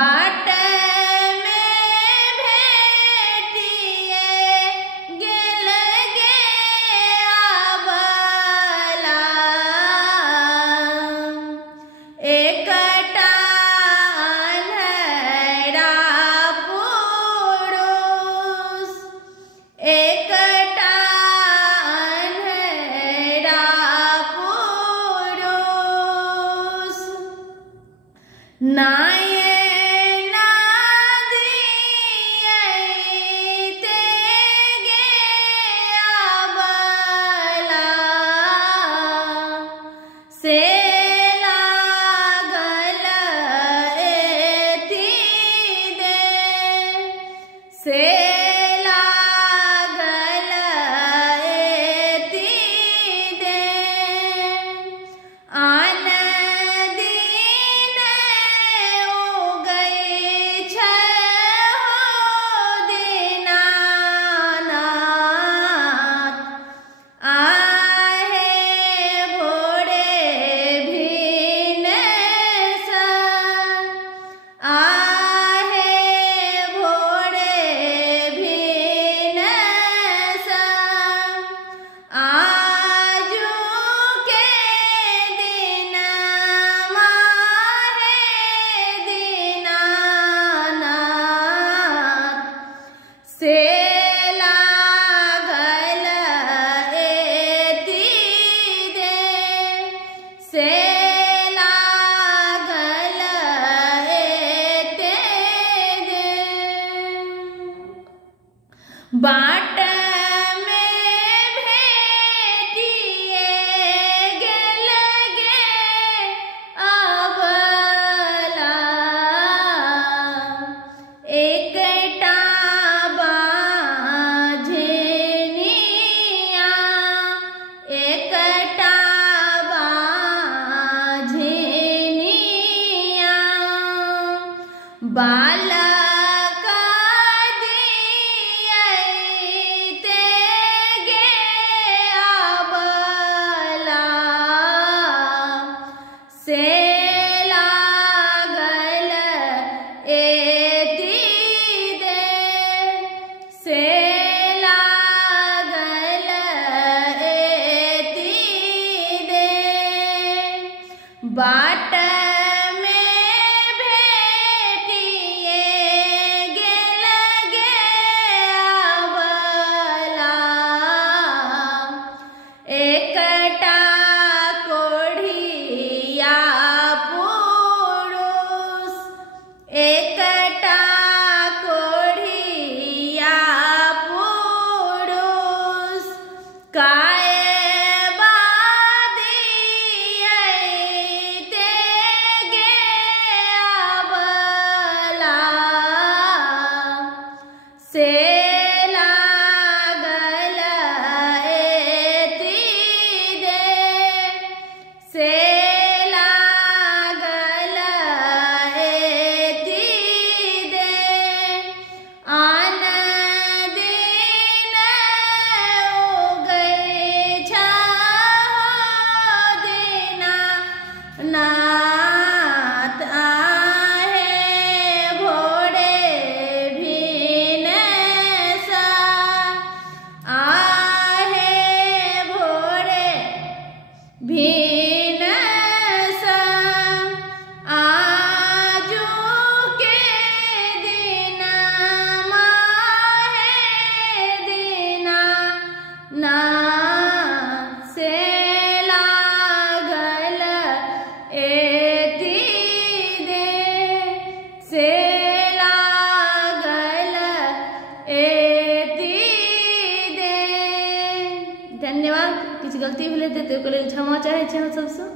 बाट में भेटिए गेल गे आबला एकटा अन्हरा पुरुष एकटा अन्हरा पुरुष नायन दियैते गे आबला से लागल एति दे से लागल एति दे आन दिन उगै छै हो दीनानाथ आहे भोरे भिनसँ आहे भोरे भिनसँ आजुके दिन माहे दीनानाथ से लागल एति दे से लागल एते दे बाट में भेटिए गेल गे आबला एकटा बाझनिया एकटा बाझनिया बालक दियैते गे आबला से लागल एति दे से लागल एति दे बाट में भेटिए गेल गे आबला एकटा कोढ़िया पुरुष एकटा कोढ़िया पुरुष कायबा दियैते गे आबला से लागल एति दे से लागल एति दे आन दिन उगै छै हो दीनानाथ आहे भोरे भिनसँ आहे भोरे भिनसँ आजुके दिन माहे दीनानाथ से लागल एति दे से लागल एति दे। धन्यवाद। किछु गलती भेलै तऽ ओहिके लेल क्षमा चाहै छी अहाँ सबसँ।